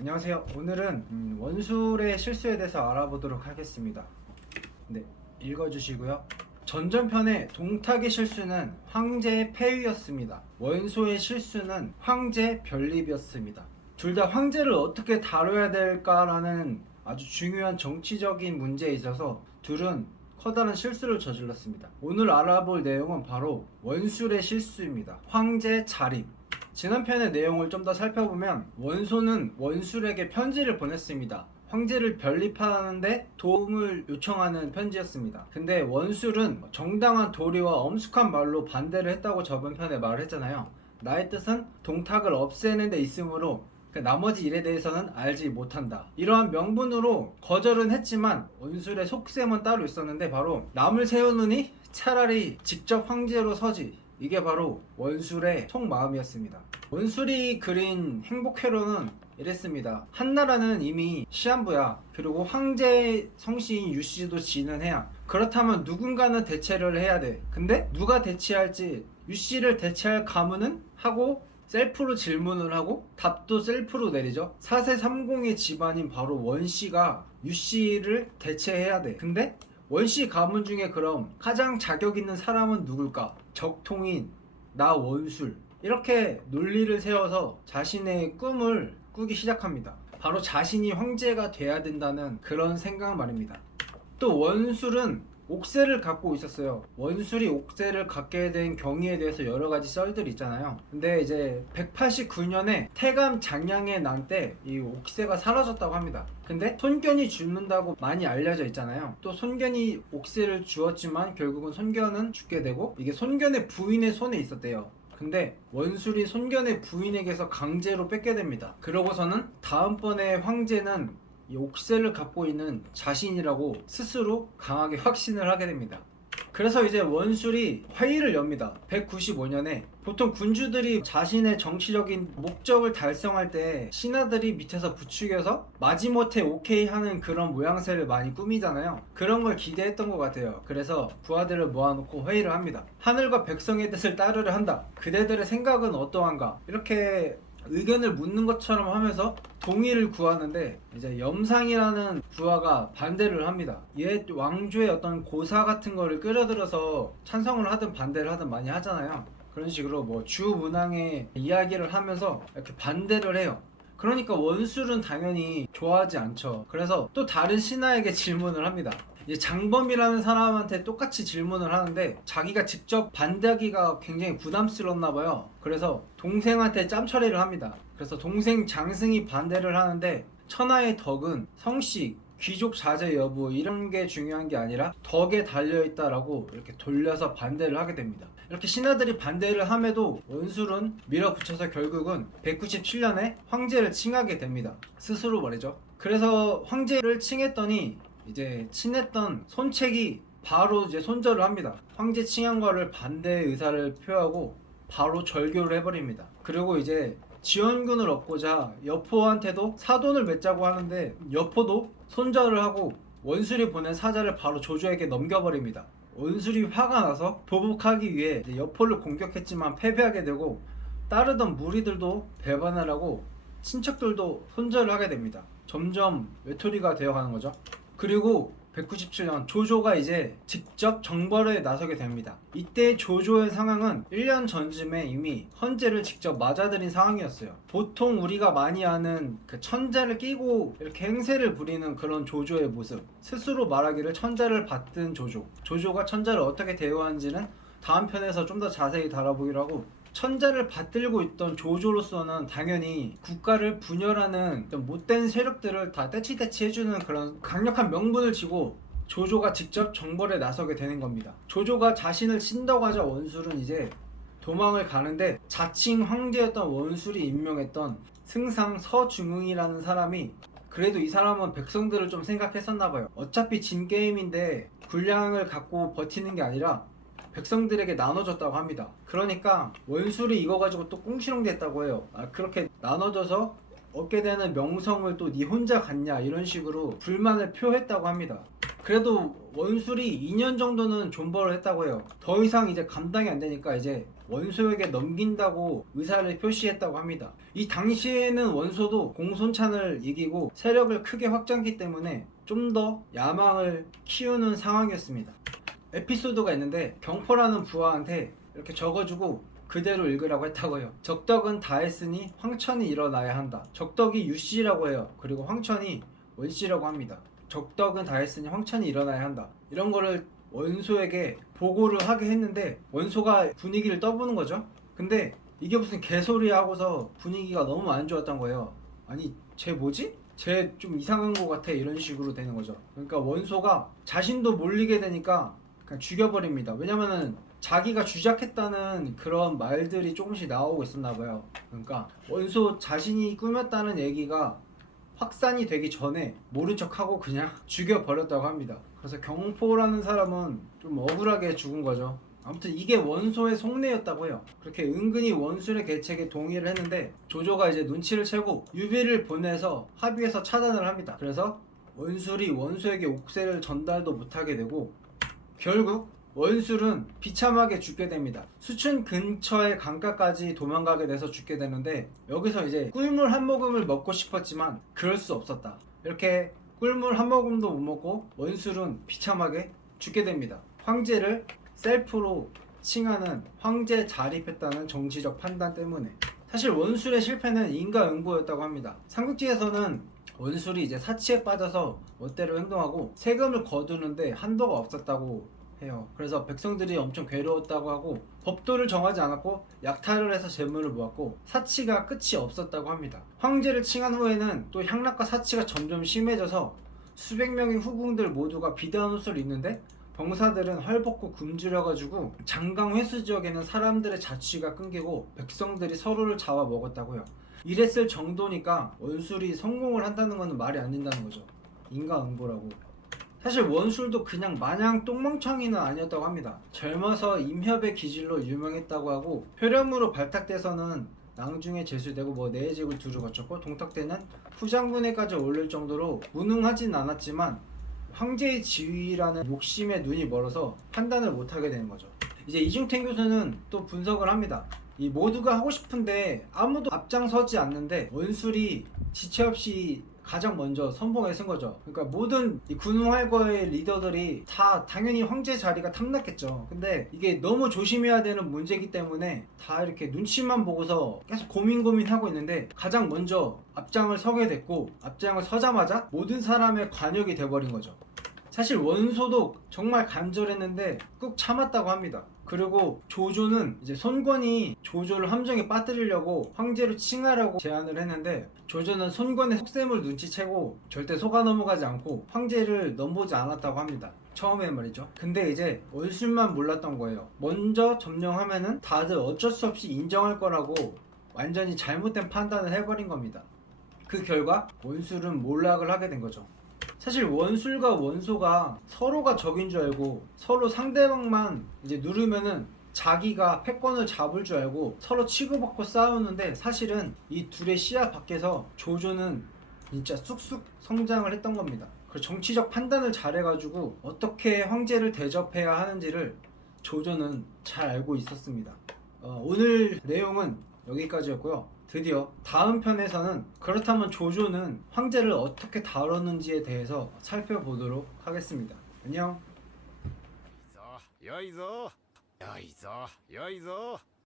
안녕하세요. 오늘은 원술의 실수에 대해서 알아보도록 하겠습니다. 네, 읽어주시고요. 전전편의 동탁의 실수는 황제의 패위였습니다. 원소의 실수는 황제 변립이었습니다. 둘 다 황제를 어떻게 다뤄야 될까라는 아주 중요한 정치적인 문제에 있어서 둘은 커다란 실수를 저질렀습니다. 오늘 알아볼 내용은 바로 원술의 실수입니다. 황제 자립. 지난 편의 내용을 좀 더 살펴보면 원소는 원술에게 편지를 보냈습니다. 황제를 변립하는데 도움을 요청하는 편지였습니다. 근데 원술은 정당한 도리와 엄숙한 말로 반대를 했다고 저번 편에 말을 했잖아요. 나의 뜻은 동탁을 없애는 데 있으므로 나머지 일에 대해서는 알지 못한다. 이러한 명분으로 거절은 했지만 원술의 속셈은 따로 있었는데 바로 남을 세우느니 차라리 직접 황제로 서지. 이게 바로 원술의 속마음이었습니다. 원술이 그린 행복회로는 이랬습니다. 한나라는 이미 시한부야. 그리고 황제 성씨인 유씨도 지는 해야. 그렇다면 누군가는 대체를 해야 돼. 근데 누가 대체할지, 유씨를 대체할 가문은? 하고 셀프로 질문을 하고 답도 셀프로 내리죠. 4세 30의 집안인 바로 원씨가 유씨를 대체해야 돼. 근데 원씨 가문 중에 그럼 가장 자격 있는 사람은 누굴까? 적통인 나 원술. 이렇게 논리를 세워서 자신의 꿈을 꾸기 시작합니다. 바로 자신이 황제가 돼야 된다는 그런 생각 말입니다. 또 원술은 옥새를 갖고 있었어요. 원술이 옥새를 갖게 된 경위에 대해서 여러 가지 썰들이 있잖아요. 근데 이제 189년에 태감 장량의 난 때 이 옥새가 사라졌다고 합니다. 근데 손견이 죽는다고 많이 알려져 있잖아요. 또 손견이 옥새를 주었지만 결국은 손견은 죽게 되고 이게 손견의 부인의 손에 있었대요. 근데 원술이 손견의 부인에게서 강제로 뺏게 됩니다. 그러고서는 다음번에 황제는 이 옥새를 갖고 있는 자신이라고 스스로 강하게 확신을 하게 됩니다. 그래서 이제 원술이 회의를 엽니다. 195년에 보통 군주들이 자신의 정치적인 목적을 달성할 때 신하들이 밑에서 부추겨서 마지못해 오케이 하는 그런 모양새를 많이 꾸미잖아요. 그런 걸 기대했던 것 같아요. 그래서 부하들을 모아놓고 회의를 합니다. 하늘과 백성의 뜻을 따르려 한다. 그대들의 생각은 어떠한가? 이렇게 의견을 묻는 것처럼 하면서 동의를 구하는데 이제 염상이라는 부하가 반대를 합니다. 옛 왕조의 어떤 고사 같은 거를 끌어들여서 찬성을 하든 반대를 하든 많이 하잖아요. 그런 식으로 뭐 주문항의 이야기를 하면서 이렇게 반대를 해요. 그러니까 원술은 당연히 좋아하지 않죠. 그래서 또 다른 신하에게 질문을 합니다. 이제 장범이라는 사람한테 똑같이 질문을 하는데 자기가 직접 반대하기가 굉장히 부담스럽나 봐요. 그래서 동생한테 짬처리를 합니다. 그래서 동생 장승이 반대를 하는데 천하의 덕은 성씨, 귀족 자제 여부 이런 게 중요한 게 아니라 덕에 달려있다라고 이렇게 돌려서 반대를 하게 됩니다. 이렇게 신하들이 반대를 함에도 원술은 밀어붙여서 결국은 197년에 황제를 칭하게 됩니다. 스스로 말이죠. 그래서 황제를 칭했더니 이제 친했던 손책이 바로 이제 손절을 합니다. 황제 칭한 거를 반대 의사를 표하고 바로 절교를 해버립니다. 그리고 이제 지원군을 얻고자 여포한테도 사돈을 맺자고 하는데 여포도 손절을 하고 원술이 보낸 사자를 바로 조조에게 넘겨버립니다. 원술이 화가 나서 보복하기 위해 여포를 공격했지만 패배하게 되고 따르던 무리들도 배반을 하고 친척들도 손절을 하게 됩니다. 점점 외톨이가 되어가는 거죠. 그리고 197년 조조가 이제 직접 정벌에 나서게 됩니다. 이때 조조의 상황은 1년 전쯤에 이미 헌제를 직접 맞아들인 상황이었어요. 보통 우리가 많이 아는 그 천자를 끼고 이렇게 행세를 부리는 그런 조조의 모습, 스스로 말하기를 천자를 받든 조조가 천자를 어떻게 대우하는지는 다음 편에서 좀 더 자세히 다뤄보기로 하고, 천자를 받들고 있던 조조로서는 당연히 국가를 분열하는 못된 세력들을 다 떼치떼치 해주는 그런 강력한 명분을 쥐고 조조가 직접 정벌에 나서게 되는 겁니다. 조조가 자신을 친다고 하자 원술은 이제 도망을 가는데 자칭 황제였던 원술이 임명했던 승상 서중응이라는 사람이 그래도 이 사람은 백성들을 좀 생각했었나봐요. 어차피 진 게임인데 군량을 갖고 버티는 게 아니라 백성들에게 나눠줬다고 합니다. 그러니까 원술이 이거 가지고 또 꿍시렁 됐다고 해요. 그렇게 나눠줘서 얻게 되는 명성을 또 니 혼자 갖냐 이런 식으로 불만을 표했다고 합니다. 그래도 원술이 2년 정도는 존버를 했다고 해요. 더 이상 이제 감당이 안 되니까 이제 원소에게 넘긴다고 의사를 표시했다고 합니다. 이 당시에는 원소도 공손찬을 이기고 세력을 크게 확장했기 때문에 좀 더 야망을 키우는 상황이었습니다. 에피소드가 있는데 경포라는 부하한테 이렇게 적어주고 그대로 읽으라고 했다고요. 적덕은 다 했으니 황천이 일어나야 한다. 적덕이 유씨라고 해요. 그리고 황천이 원씨라고 합니다. 적덕은 다 했으니 황천이 일어나야 한다. 이런 거를 원소에게 보고를 하게 했는데 원소가 분위기를 떠보는 거죠. 근데 이게 무슨 개소리 하고서 분위기가 너무 안 좋았던 거예요. 아니 쟤 뭐지? 쟤 좀 이상한 거 같아, 이런 식으로 되는 거죠. 그러니까 원소가 자신도 몰리게 되니까 그냥 죽여버립니다. 왜냐면은 자기가 주작했다는 그런 말들이 조금씩 나오고 있었나 봐요. 그러니까 원소 자신이 꾸몄다는 얘기가 확산이 되기 전에 모른 척하고 그냥 죽여버렸다고 합니다. 그래서 경포라는 사람은 좀 억울하게 죽은 거죠. 아무튼 이게 원소의 속내였다고 해요. 그렇게 은근히 원술의 계책에 동의를 했는데 조조가 이제 눈치를 채고 유비를 보내서 합의해서 차단을 합니다. 그래서 원술이 원소에게 옥새를 전달도 못하게 되고 결국 원술은 비참하게 죽게 됩니다. 수춘 근처의 강가까지 도망가게 돼서 죽게 되는데 여기서 이제 꿀물 한 모금을 먹고 싶었지만 그럴 수 없었다. 이렇게 꿀물 한 모금도 못 먹고 원술은 비참하게 죽게 됩니다. 황제를 셀프로 칭하는 황제 자립했다는 정치적 판단 때문에. 사실 원술의 실패는 인과응보였다고 합니다. 삼국지에서는 원술이 이제 사치에 빠져서 멋대로 행동하고 세금을 거두는데 한도가 없었다고 해요. 그래서 백성들이 엄청 괴로웠다고 하고 법도를 정하지 않았고 약탈을 해서 재물을 모았고 사치가 끝이 없었다고 합니다. 황제를 칭한 후에는 또 향락과 사치가 점점 심해져서 수백 명의 후궁들 모두가 비대한 옷을 입는데 병사들은 헐벗고 굶주려가지고 장강 회수 지역에는 사람들의 자취가 끊기고 백성들이 서로를 잡아먹었다고요. 이랬을 정도니까 원술이 성공을 한다는 것은 말이 안 된다는 거죠. 인과응보라고. 사실 원술도 그냥 마냥 똥멍청이는 아니었다고 합니다. 젊어서 임협의 기질로 유명했다고 하고 표렴으로 발탁돼서는 낭중에 제수되고 뭐 내직을 두루 거쳤고 동탁 때는 후장군에까지 올릴 정도로 무능하진 않았지만 황제의 지위라는 욕심에 눈이 멀어서 판단을 못하게 되는 거죠. 이제 이중택 교수는 또 분석을 합니다. 이 모두가 하고 싶은데 아무도 앞장서지 않는데 원술이 지체 없이 가장 먼저 선봉에 쓴 거죠. 그러니까 모든 이 군활거의 리더들이 다 당연히 황제 자리가 탐났겠죠. 근데 이게 너무 조심해야 되는 문제이기 때문에 다 이렇게 눈치만 보고서 계속 고민하고 있는데 가장 먼저 앞장을 서게 됐고 앞장을 서자마자 모든 사람의 관역이 돼버린 거죠. 사실 원소도 정말 간절했는데 꾹 참았다고 합니다. 그리고 조조는 이제 손권이 조조를 함정에 빠뜨리려고 황제로 칭하라고 제안을 했는데 조조는 손권의 속셈을 눈치채고 절대 속아 넘어가지 않고 황제를 넘보지 않았다고 합니다. 처음엔 말이죠. 근데 이제 원술만 몰랐던 거예요. 먼저 점령하면은 다들 어쩔 수 없이 인정할 거라고 완전히 잘못된 판단을 해버린 겁니다. 그 결과 원술은 몰락을 하게 된 거죠. 사실 원술과 원소가 서로가 적인 줄 알고 서로 상대방만 이제 누르면은 자기가 패권을 잡을 줄 알고 서로 치고받고 싸우는데 사실은 이 둘의 시야 밖에서 조조는 진짜 쑥쑥 성장을 했던 겁니다. 그 정치적 판단을 잘해가지고 어떻게 황제를 대접해야 하는지를 조조는 잘 알고 있었습니다. 오늘 내용은 여기까지였고요. 드디어 다음 편에서는 그렇다면 조조는 황제를 어떻게 다뤘는지에 대해서 살펴보도록 하겠습니다. 안녕. よいぞよいぞよいぞ